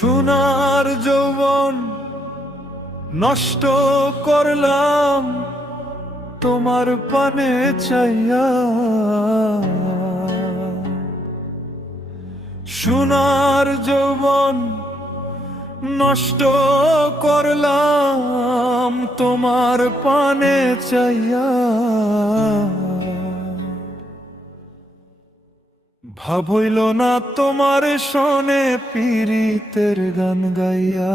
সোনার যৌবন নষ্ট করলাম তোমার পানে চাইয়া। সোনার যৌবন নষ্ট করলাম তোমার পানে চাইয়া। ভাবইল না তোমার শোনে পীড়িতের গান গাইয়া।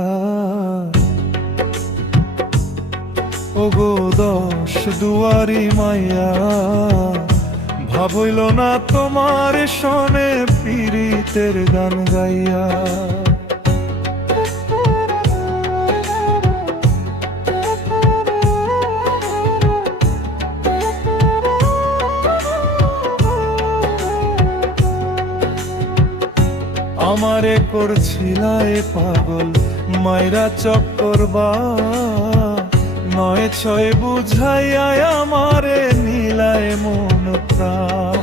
ওগো দশ দুয়ারি মাইয়া, ভাবইল না তোমার শোনে পীড়িতের গান গাইয়া। আমারে করছিলায় পাগল মাইরা চক্করবা, নয় ছয় বুঝাইয়া আমারে নীলায় মন প্রাণ।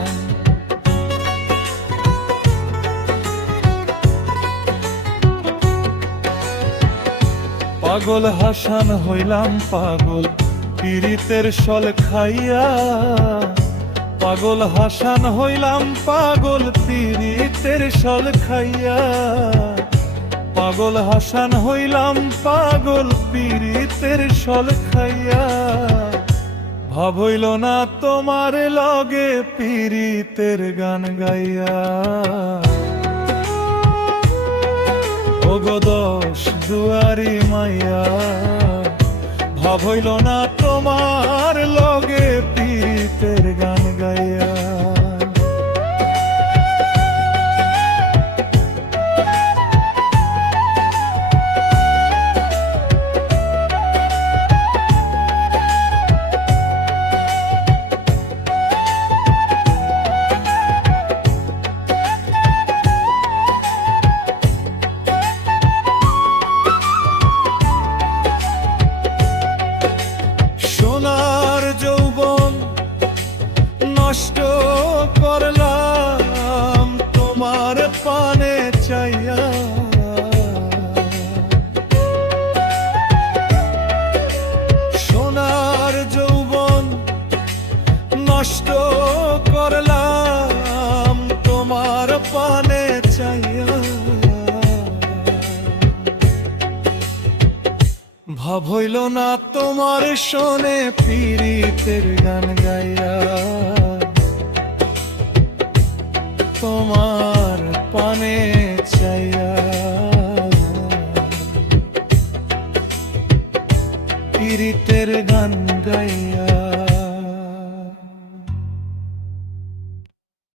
পাগল হাসান হইলাম পাগল পীড়িতের সল খাইয়া। পাগল হাসান হইলাম পাগল পীড়িতের সল খাইয়া। পাগল হাসান হইলাম পাগল পীড়িতের সল খাইয়া। ভাব হইল না তোমার লগে পীড়িতের গান গাইয়া। ওগো দশ দুয়ারি মাইয়া, ভাব হইল না তোমার লগে পীড়িতের গান গাইয়া। সোনার যৌবন নষ্ট করলাম তোমার পানে চাইয়া। সোনার যৌবন নষ্ট করলাম তোমার পানে চাইয়া। ভাব হইল না তোমার শোনে পীড়িতের গান গাইয়া। তোমার পানে চাইয়া পীড়িতের গান গাইয়া।